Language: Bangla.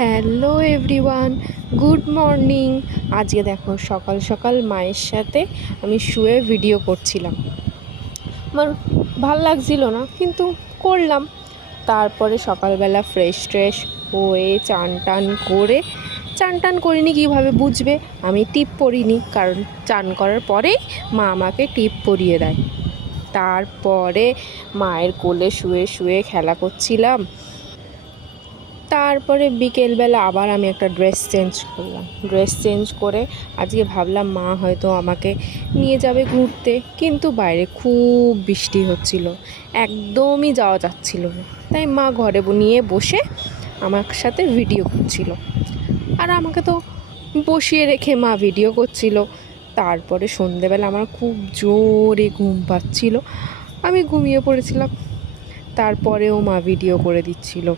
Hello everyone, good morning. আজকে দেখো সকাল সকাল মায়ের সাথে আমি শুয়ে ভিডিও করছিলাম। আমার ভাল লাগছিল না, কিন্তু করলাম। তারপরে সকালবেলা ফ্রেশ ট্রেশ হয়ে চান টান করিনি, কীভাবে বুঝবে আমি টিপ পরিনি, কারণ চান করার পরেই মা আমাকে টিপ পরিয়ে দেয়। তারপরে মায়ের কোলে শুয়ে শুয়ে খেলা করছিলাম। তারপরে বিকেলবেলা আবার আমি একটা ড্রেস চেঞ্জ করে আজকে ভাবলাম মা হয়তো আমাকে নিয়ে যাবে ঘুরতে, কিন্তু বাইরে খুব বৃষ্টি হচ্ছিল, একদমই যাওয়া যাচ্ছিল না। তাই মা ঘরে নিয়ে বসে আমার সাথে ভিডিও করছিল, আর আমাকে তো বসিয়ে রেখে মা ভিডিও করছিল। তারপরে সন্ধেবেলা আমার খুব জোরে ঘুম পাচ্ছিল, আমি ঘুমিয়ে পড়েছিলাম। তারপরেও মা ভিডিও করে দিচ্ছিল।